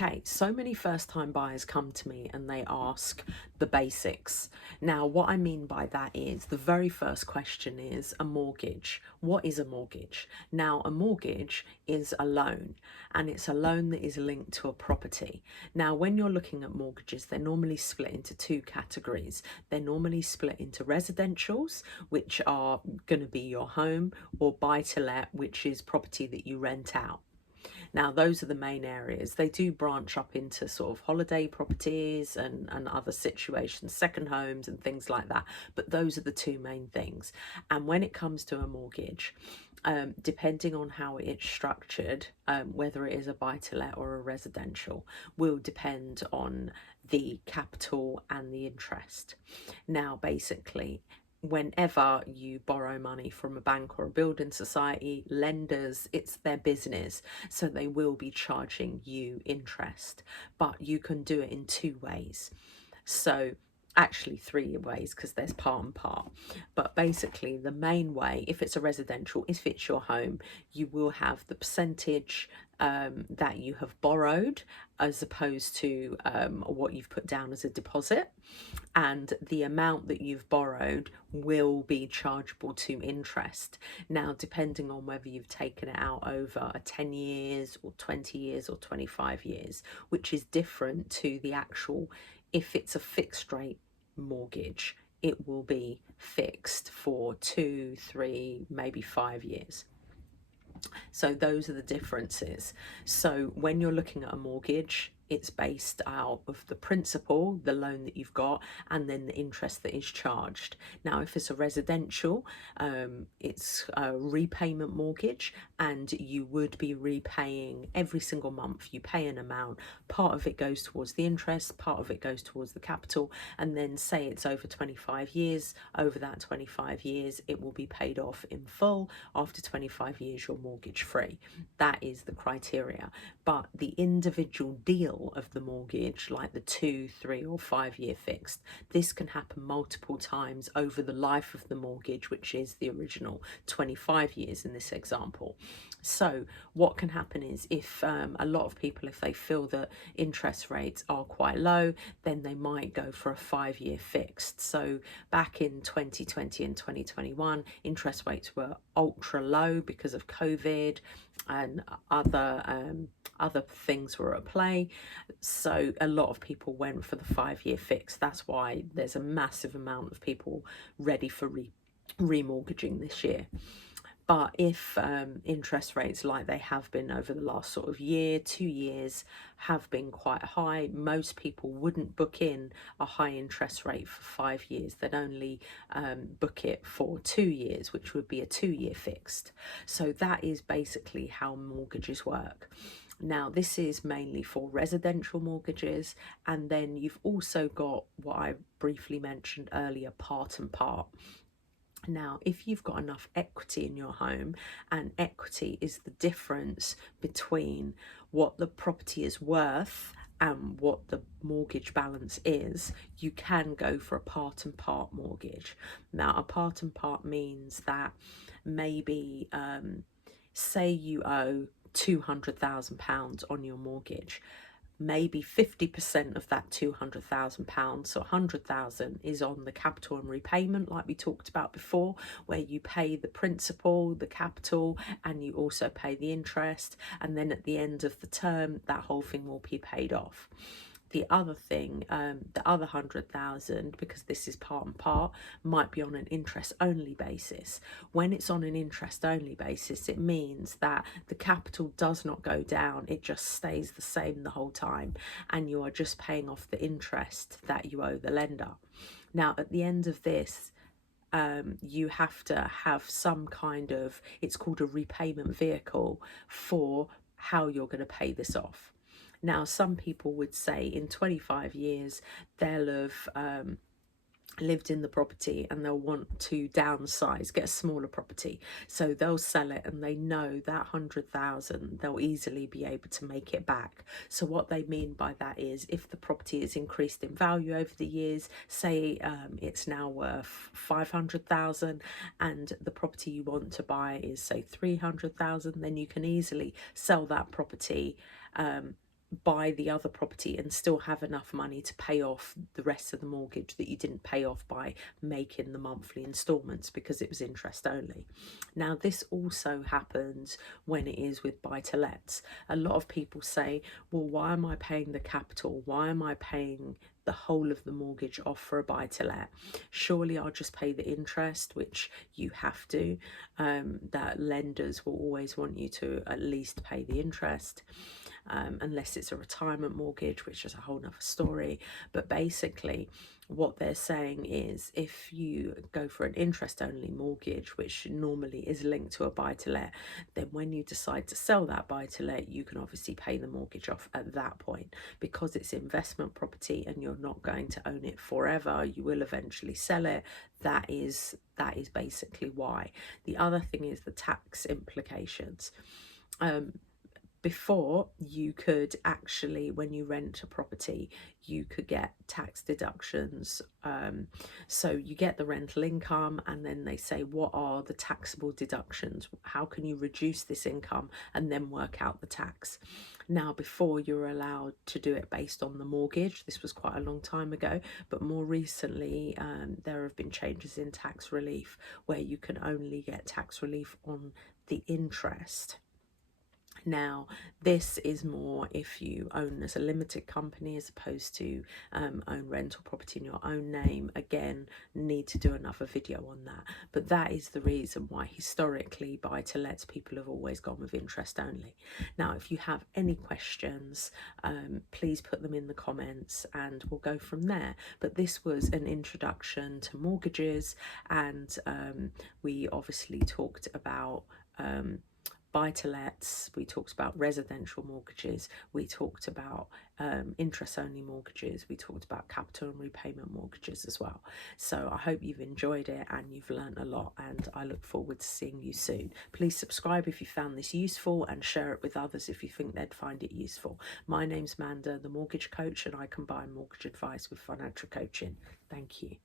Okay, so many first time buyers come to me and they ask the basics. Now, what I mean by that is the very first question is a mortgage. What is a mortgage? Now, a mortgage is a loan, and it's a loan that is linked to a property. Now, when you're looking at mortgages, they're normally split into two categories. They're normally split into residentials, which are going to be your home, or buy to let, which is property that you rent out. Now, those are the main areas. They do branch up into sort of holiday properties and other situations, second homes and things like that. But those are the two main things. And when it comes to a mortgage, depending on how it's structured, whether it is a buy-to-let or a residential, will depend on the capital and the interest. Now, basically, whenever you borrow money from a bank or a building society, lenders, it's their business, so they will be charging you interest, but you can do it in two ways. So actually three ways, because there's part and part. But basically the main way, if it's a residential, if it's your home, you will have the percentage that you have borrowed as opposed to what you've put down as a deposit, and the amount that you've borrowed will be chargeable to interest. Now, depending on whether you've taken it out over 10 years or 20 years or 25 years, which is different to the actual, if it's a fixed rate mortgage, it will be fixed for 2, 3, maybe 5 years. So those are the differences. So when you're looking at a mortgage, it's based out of the principal, the loan that you've got, and then the interest that is charged. Now, if it's a residential, it's a repayment mortgage, and you would be repaying every single month. You pay an amount, part of it goes towards the interest, part of it goes towards the capital, and then say it's over 25 years. Over that 25 years, it will be paid off in full. After 25 years, you're mortgage free. That is the criteria. But the individual deal of the mortgage, like the 2, 3 or 5 year fixed, this can happen multiple times over the life of the mortgage, which is the original 25 years in this example. So what can happen is, if a lot of people, if they feel that interest rates are quite low, then they might go for a 5-year fixed. So back in 2020 and 2021, interest rates were ultra low because of COVID and other things were at play. So a lot of people went for the 5-year fix. That's why there's a massive amount of people ready for remortgaging this year. But if interest rates, like they have been over the last sort of year, 2 years, have been quite high, most people wouldn't book in a high interest rate for 5 years. They'd only book it for 2 years, which would be a 2-year fixed. So that is basically how mortgages work. Now, this is mainly for residential mortgages, and then you've also got what I briefly mentioned earlier, part and part. Now, if you've got enough equity in your home, and equity is the difference between what the property is worth and what the mortgage balance is, you can go for a part and part mortgage. Now, a part and part means that maybe, say you owe £200,000 on your mortgage, maybe 50% of that £200,000, so 100,000, is on the capital and repayment, like we talked about before, where you pay the principal, the capital, and you also pay the interest, and then at the end of the term, that whole thing will be paid off. The other thing, the other 100,000, because this is part and part, might be on an interest only basis. When it's on an interest only basis, it means that the capital does not go down, it just stays the same the whole time, and you are just paying off the interest that you owe the lender. Now, at the end of this, you have to have some kind of, it's called a repayment vehicle, for how you're going to pay this off. Now, some people would say in 25 years, they'll have lived in the property and they'll want to downsize, get a smaller property. So they'll sell it, and they know that 100,000, they'll easily be able to make it back. So what they mean by that is, if the property is increased in value over the years, say it's now worth 500,000, and the property you want to buy is say 300,000, then you can easily sell that property buy the other property and still have enough money to pay off the rest of the mortgage that you didn't pay off by making the monthly installments because it was interest only. Now, this also happens when it is with buy to lets. A lot of people say, well, why am I paying the capital? Why am I paying the whole of the mortgage off for a buy to let? Surely I'll just pay the interest, which you have to. That lenders will always want you to at least pay the interest. Unless it's a retirement mortgage, which is a whole nother story. But basically, what they're saying is if you go for an interest only mortgage, which normally is linked to a buy to let, then when you decide to sell that buy to let, you can obviously pay the mortgage off at that point. Because it's investment property and you're not going to own it forever, you will eventually sell it. That is basically why. The other thing is the tax implications. Before, you could actually, when you rent a property, you could get tax deductions. So you get the rental income, and then they say, what are the taxable deductions? How can you reduce this income and then work out the tax? Now, before, you were allowed to do it based on the mortgage. This was quite a long time ago, but more recently, there have been changes in tax relief where you can only get tax relief on the interest. Now, this is more if you own as a limited company as opposed to own rental property in your own name. Again, need to do another video on that. But that is the reason why historically buy to lets people have always gone with interest only. Now, if you have any questions, please put them in the comments and we'll go from there. But this was an introduction to mortgages, and we obviously talked about buy to lets, we talked about residential mortgages, we talked about interest only mortgages, we talked about capital and repayment mortgages as well. So I hope you've enjoyed it and you've learned a lot, and I look forward to seeing you soon. Please subscribe if you found this useful and share it with others if you think they'd find it useful. My name's Manda, the mortgage coach, and I combine mortgage advice with financial coaching. Thank you.